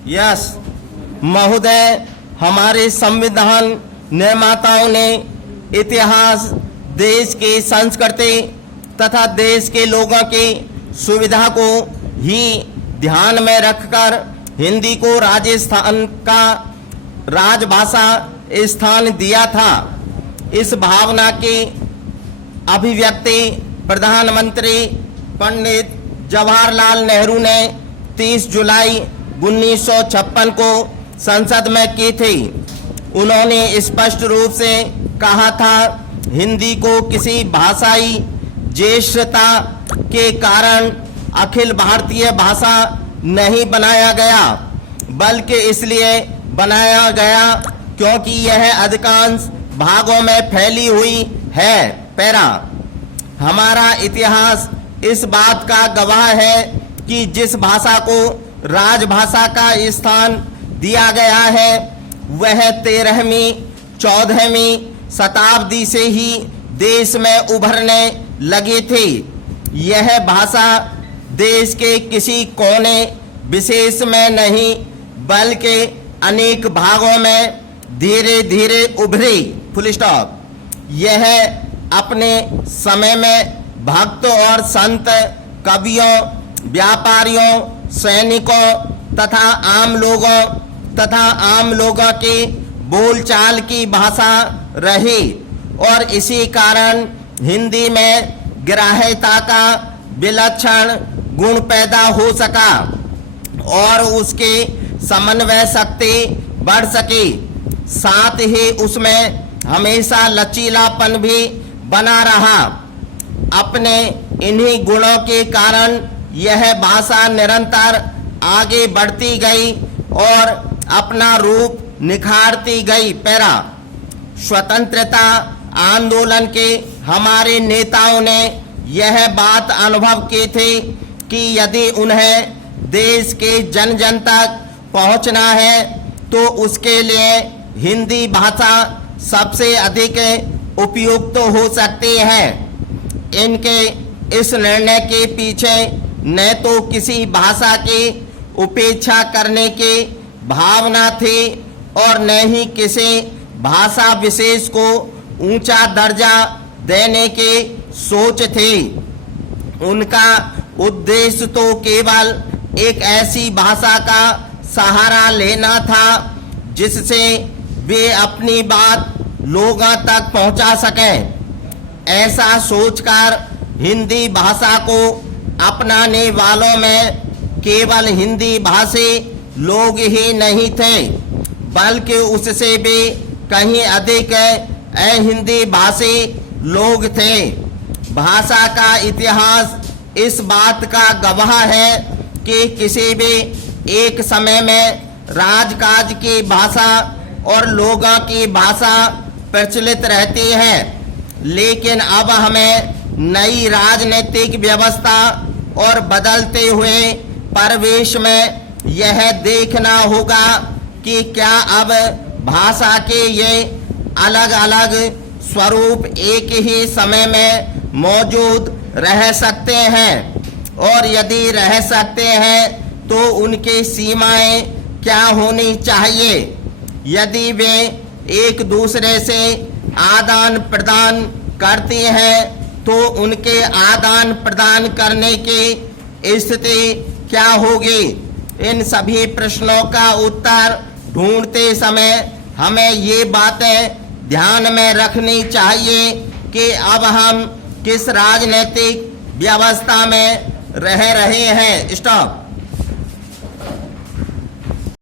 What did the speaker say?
Yes महोदय, हमारे संविधान निर्माताओं ने इतिहास, देश की संस्कृति तथा देश के लोगों की सुविधा को ही ध्यान में रखकर हिंदी को राजस्थान का राजभाषा स्थान दिया था। इस भावना की अभिव्यक्ति प्रधानमंत्री पंडित जवाहरलाल नेहरू ने 30 जुलाई 1956 को संसद में की थी। उन्होंने स्पष्ट रूप से कहा था, हिंदी को किसी भाषाई ज्येष्ठता के कारण अखिल भारतीय भाषा नहीं बनाया गया, बल्कि इसलिए बनाया गया क्योंकि यह अधिकांश भागों में फैली हुई है। पैरा, हमारा इतिहास इस बात का गवाह है कि जिस भाषा को राजभाषा का स्थान दिया गया है वह 13वीं 14वीं शताब्दी से ही देश में उभरने लगी थी। यह भाषा देश के किसी कोने विशेष में नहीं बल्कि अनेक भागों में धीरे धीरे उभरी। Full stop. यह अपने समय में भक्तों और संत, कवियों, व्यापारियों, सैनिकों तथा आम लोगों की बोलचाल की भाषा रही और इसी कारण हिंदी में ग्राह्यता का विलक्षण गुण पैदा हो सका और उसकी समन्वय शक्ति बढ़ सकी। साथ ही उसमें हमेशा लचीलापन भी बना रहा। अपने इन्हीं गुणों के कारण यह भाषा निरंतर आगे बढ़ती गई और अपना रूप निखारती गई। पैरा, स्वतंत्रता आंदोलन के हमारे नेताओं ने यह बात अनुभव की थी कि यदि उन्हें देश के जन जन तक पहुंचना है तो उसके लिए हिंदी भाषा सबसे अधिक उपयुक्त हो सकती है। इनके इस निर्णय के पीछे न तो किसी भाषा की उपेक्षा करने की भावना थी और न ही किसी भाषा विशेष को ऊंचा दर्जा देने की सोच थी। उनका उद्देश्य तो केवल एक ऐसी भाषा का सहारा लेना था जिससे वे अपनी बात लोगों तक पहुंचा सकें। ऐसा सोचकर हिंदी भाषा को अपनाने वालों में केवल हिंदी भाषी लोग ही नहीं थे बल्कि उससे भी कहीं अधिक अहिंदी भाषी लोग थे। भाषा का इतिहास इस बात का गवाह है कि किसी भी एक समय में राजकाज की भाषा और लोगों की भाषा प्रचलित रहती है, लेकिन अब हमें नई राजनीतिक व्यवस्था और बदलते हुए परिवेश में यह देखना होगा कि क्या अब भाषा के ये अलग अलग स्वरूप एक ही समय में मौजूद रह सकते हैं और यदि रह सकते हैं तो उनकी सीमाएं क्या होनी चाहिए। यदि वे एक दूसरे से आदान प्रदान करती हैं तो उनके आदान प्रदान करने की स्थिति क्या होगी। इन सभी प्रश्नों का उत्तर ढूंढते समय हमें ये बातें ध्यान में रखनी चाहिए कि अब हम किस राजनीतिक व्यवस्था में रह रहे हैं। स्टॉप।